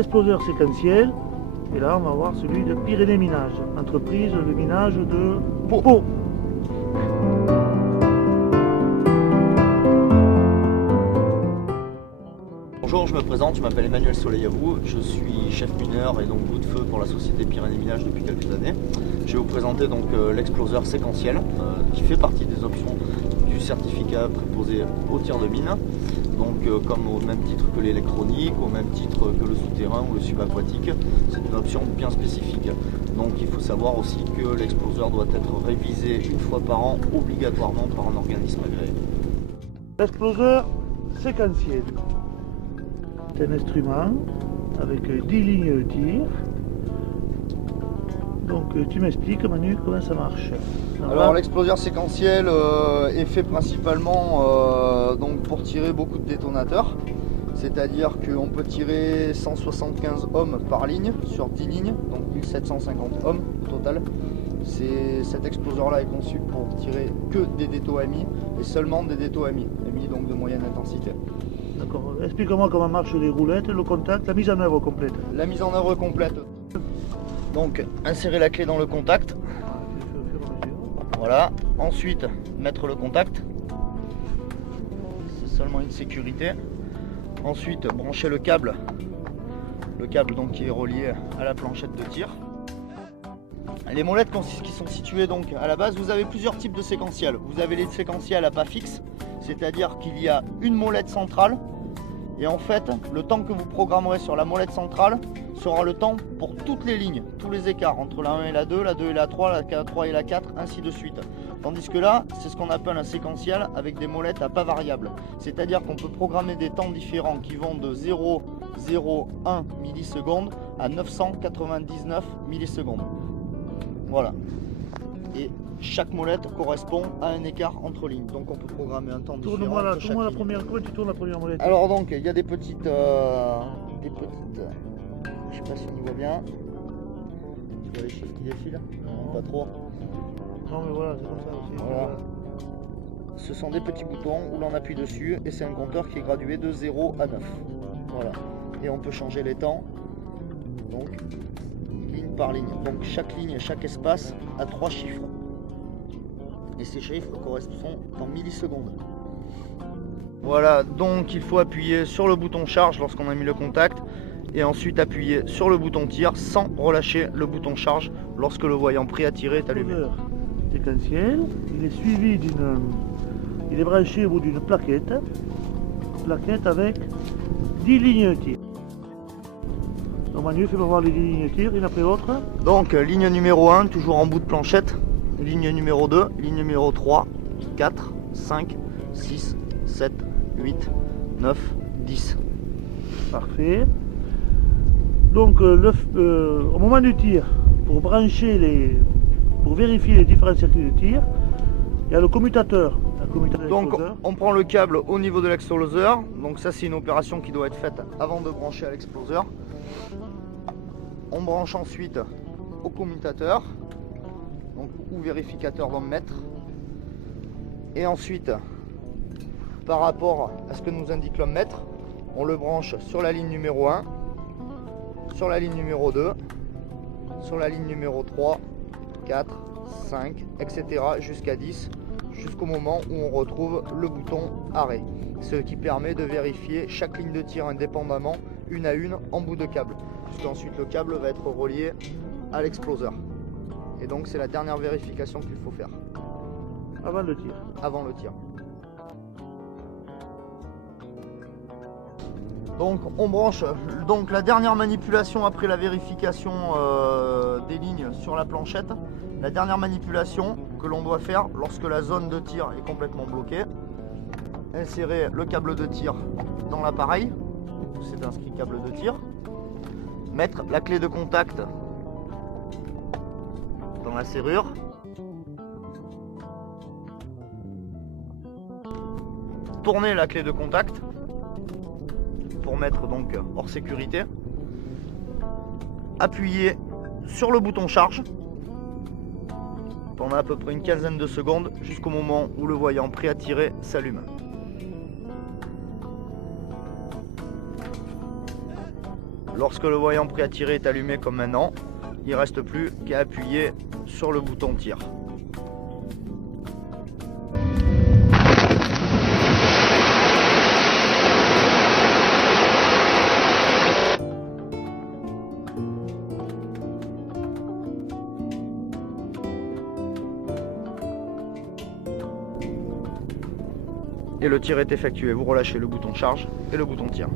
l'exploseur séquentiel. Et là, on va voir celui de Pyrénées Minage, entreprise de minage de Pau. Bonjour, je me présente, je m'appelle Emmanuel Soleil-Avou, je suis chef mineur et donc bout de feu pour la société Pyrénées Minage depuis quelques années. Je vais vous présenter donc l'exploseur séquentiel qui fait partie des options du certificat préposé au tir de mine. Donc comme au même titre que l'électronique, au même titre que le souterrain ou le subaquatique, c'est une option bien spécifique. Donc il faut savoir aussi que l'exploseur doit être révisé une fois par an, obligatoirement par un organisme agréé. L'exploseur séquentiel, c'est un instrument avec 10 lignes de tir. Donc tu m'expliques, Manu, comment ça marche? Alors l'exploseur séquentiel est fait principalement donc pour tirer beaucoup de détonateurs, c'est-à-dire qu'on peut tirer 175 ohms par ligne sur 10 lignes, donc 1750 ohms au total. Cet exploseur là est conçu pour tirer que des détos AMI et seulement des détos AMI donc de moyenne intensité. D'accord, explique-moi comment marchent les roulettes, le contact, la mise en œuvre complète. La mise en œuvre complète. Donc insérer la clé dans le contact. Voilà, ensuite mettre le contact, c'est seulement une sécurité. Ensuite brancher le câble donc qui est relié à la planchette de tir. Les molettes qui sont situées donc à la base, vous avez plusieurs types de séquentiels. Vous avez les séquentiels à pas fixe, c'est-à-dire qu'il y a une molette centrale et en fait le temps que vous programmerez sur la molette centrale sera le temps pour toutes les lignes, tous les écarts entre la 1 et la 2 et la 3, la 3 et la 4, ainsi de suite. Tandis que là, c'est ce qu'on appelle un séquentiel avec des molettes à pas variables. C'est-à-dire qu'on peut programmer des temps différents qui vont de 0,01 millisecondes à 999 millisecondes. Voilà. Et chaque molette correspond à un écart entre lignes. Donc on peut programmer un temps différent. Tourne-moi la première, comment tu tournes la première molette? Alors donc, il y a des petites... je sais pas si on y voit bien. Tu vois les chiffres qui défilent? Non, pas trop. Non mais voilà, c'est comme ça aussi. Voilà. Ce sont des petits boutons où l'on appuie dessus et c'est un compteur qui est gradué de 0 à 9. Voilà. Et on peut changer les temps. Donc, ligne par ligne. Donc chaque ligne et chaque espace a 3 chiffres. Et ces chiffres correspondent en millisecondes. Voilà, donc il faut appuyer sur le bouton charge lorsqu'on a mis le contact et ensuite appuyer sur le bouton tir sans relâcher le bouton charge lorsque le voyant prêt à tirer est allumé. Séquentiel, il est suivi il est branché au bout d'une plaquette avec 10 lignes de tir. Donc Manu, fais-moi voir les 10 lignes de tir, une après l'autre. Donc ligne numéro 1, toujours en bout de planchette, ligne numéro 2, ligne numéro 3, 4, 5, 6, 7, 8, 9, 10. Parfait. Donc au moment du tir, pour vérifier les différents circuits de tir, il y a le commutateur. Donc on prend le câble au niveau de l'exploseur. Donc ça c'est une opération qui doit être faite avant de brancher à l'exploseur. On branche ensuite au commutateur, donc ou vérificateur d'ohmmètre. Et ensuite, par rapport à ce que nous indique l'ohmmètre, on le branche sur la ligne numéro 1, sur la ligne numéro 2, sur la ligne numéro 3, 4, 5, etc. jusqu'à 10, jusqu'au moment où on retrouve le bouton arrêt. Ce qui permet de vérifier chaque ligne de tir indépendamment, une à une, en bout de câble. Puisqu'ensuite le câble va être relié à l'exploseur. Et donc c'est la dernière vérification qu'il faut faire. Avant le tir. Avant le tir. Donc on branche donc la dernière manipulation après la vérification des lignes sur la planchette. La dernière manipulation que l'on doit faire lorsque la zone de tir est complètement bloquée. Insérer le câble de tir dans l'appareil. C'est inscrit câble de tir. Mettre la clé de contact dans la serrure. Tourner la clé de contact pour mettre donc hors sécurité. Appuyer sur le bouton charge pendant à peu près une quinzaine de secondes jusqu'au moment où le voyant prêt à tirer s'allume. Lorsque le voyant prêt à tirer est allumé comme maintenant, il ne reste plus qu'à appuyer sur le bouton tir. Et le tir est effectué. Vous relâchez le bouton charge et le bouton tir.